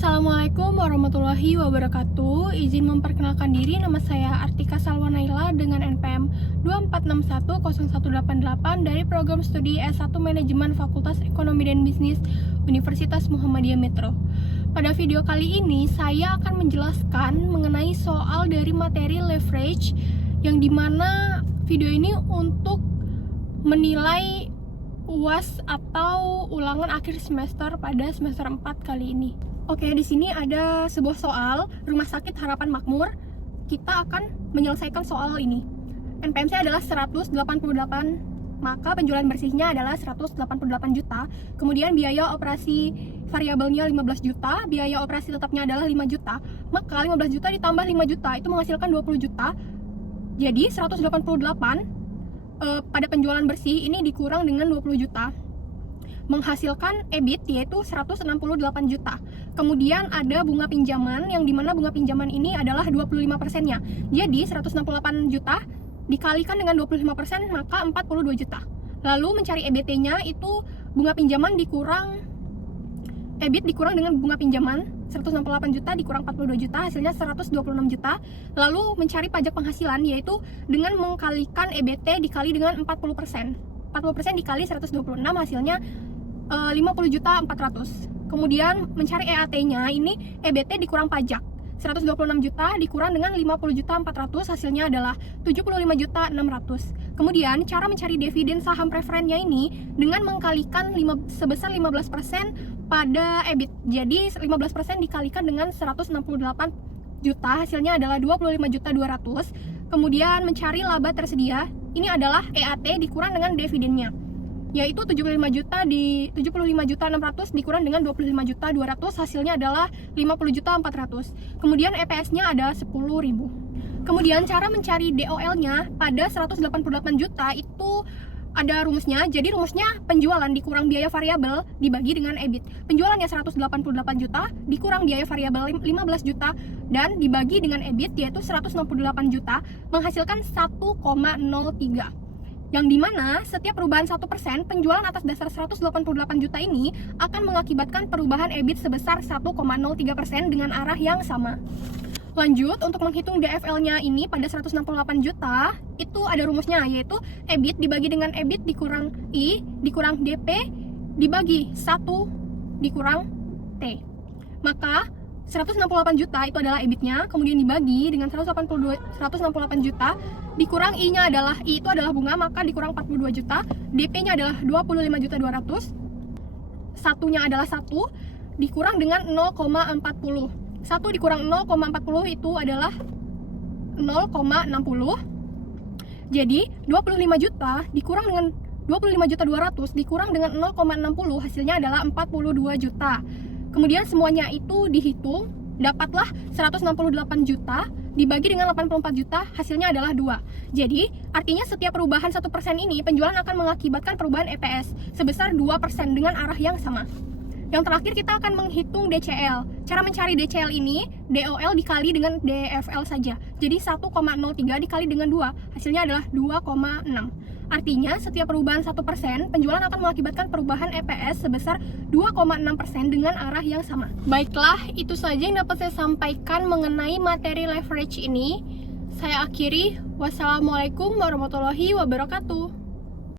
Assalamualaikum warahmatullahi wabarakatuh. Izin memperkenalkan diri, nama saya Artika Salwanaila dengan NPM 24610188 dari program studi S1 Manajemen Fakultas Ekonomi dan Bisnis Universitas Muhammadiyah Metro. Pada video kali ini saya akan menjelaskan mengenai soal dari materi leverage, yang dimana video ini untuk menilai UAS atau ulangan akhir semester pada semester 4 kali ini. Oke, di sini ada sebuah soal Rumah Sakit Harapan Makmur. Kita akan menyelesaikan soal ini. NPM-nya adalah 188, maka penjualan bersihnya adalah 188 juta. Kemudian biaya operasi variabelnya 15 juta, biaya operasi tetapnya adalah 5 juta. Maka 15 juta ditambah 5 juta itu menghasilkan 20 juta. Jadi 188 pada penjualan bersih ini dikurang dengan 20 juta. Menghasilkan EBIT yaitu 168 juta. Kemudian ada bunga pinjaman, yang dimana bunga pinjaman ini adalah 25%-nya. Jadi 168 juta dikalikan dengan 25%, maka 42 juta. Lalu mencari EBT-nya itu bunga pinjaman dikurang EBIT dikurang dengan bunga pinjaman 168 juta dikurang 42 juta, hasilnya 126 juta. Lalu mencari pajak penghasilan, yaitu dengan mengkalikan EBT dikali dengan 40%. 40% dikali 126, hasilnya 50 juta 400. Kemudian mencari EAT-nya, ini EBT dikurang pajak 126 juta dikurang dengan 50 juta 400, hasilnya adalah 75 juta 600. Kemudian cara mencari dividen saham preferennya ini dengan mengkalikan sebesar 15% pada EBIT. Jadi 15% dikalikan dengan 168 juta, hasilnya adalah 25 juta 200. Kemudian mencari laba tersedia, ini adalah EAT dikurang dengan dividennya, yaitu 75 juta 600 dikurang dengan 25 juta 200, hasilnya adalah 50 juta 400. Kemudian EPS-nya ada 10.000. Kemudian cara mencari DOL-nya pada 188 juta itu ada rumusnya. Jadi rumusnya penjualan dikurang biaya variabel dibagi dengan EBIT. Penjualannya 188 juta dikurang biaya variabel 15 juta dan dibagi dengan EBIT yaitu 168 juta menghasilkan 1,03. Yang dimana setiap perubahan 1% penjualan atas dasar 188 juta ini akan mengakibatkan perubahan EBIT sebesar 1,03% dengan arah yang sama. Lanjut, untuk menghitung DFL-nya ini pada 168 juta, itu ada rumusnya, yaitu EBIT dibagi dengan EBIT dikurang I dikurang DP dibagi 1 dikurang T. Maka 168 juta itu adalah EBIT-nya, kemudian dibagi dengan 168 juta dikurang I-nya adalah I itu adalah bunga, maka dikurang 42 juta, DP-nya adalah 25 juta 200, satunya adalah 1 dikurang dengan 0,40. 1 dikurang 0,40 itu adalah 0,60. Jadi 25 juta dikurang dengan 25 juta 200 dikurang dengan 0,60, hasilnya adalah 42 juta. Kemudian semuanya itu dihitung, dapatlah 168 juta dibagi dengan 84 juta, hasilnya adalah 2. Jadi, artinya setiap perubahan 1% ini, penjualan akan mengakibatkan perubahan EPS sebesar 2% dengan arah yang sama. Yang terakhir kita akan menghitung DCL. Cara mencari DCL ini, DOL dikali dengan DFL saja. Jadi 1,03 dikali dengan 2, hasilnya adalah 2,6. Artinya, setiap perubahan 1%, penjualan akan mengakibatkan perubahan EPS sebesar 2,6% dengan arah yang sama. Baiklah, itu saja yang dapat saya sampaikan mengenai materi leverage ini. Saya akhiri. Wassalamualaikum warahmatullahi wabarakatuh.